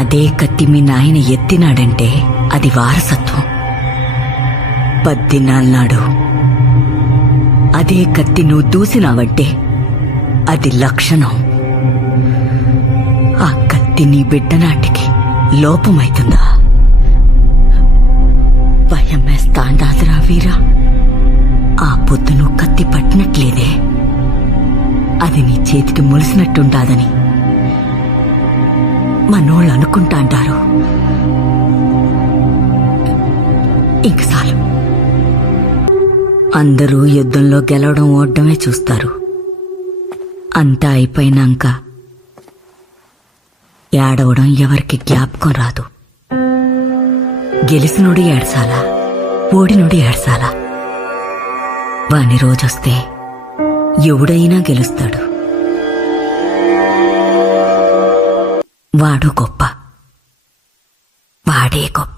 అదే కత్తి మీ నాయన ఎత్తినాడంటే అది వారసత్వం. 10 దినాల నాడు అదే కత్తి నువ్వు దూసినావంటే అది లక్షణం. ఆ కత్తి నీ బిడ్డ నాటికి లోపమైతుందా? భయమేస్తాండాదిరా వీరా. ఆ పొద్దు నువ్వు కత్తి పట్టినట్లేదే, అది నీ చేతికి ములిసినట్టుంటాదని మనోళ్ళు అనుకుంటాంటారు. ఇంక చాలు. అందరూ యుద్ధంలో గెలవడం ఓడమే చూస్తారు. అంతా అయిపోయినాక ఏడవడం ఎవరికి జ్ఞాపకం రాదు. గెలిసినోడు ఏడ్చాలా, ఓడినోడు ఏడ్చాలా? వాని రోజొస్తే ఎవడైనా గెలుస్తాడు. వాడు గొప్ప, వాడే గొప్ప.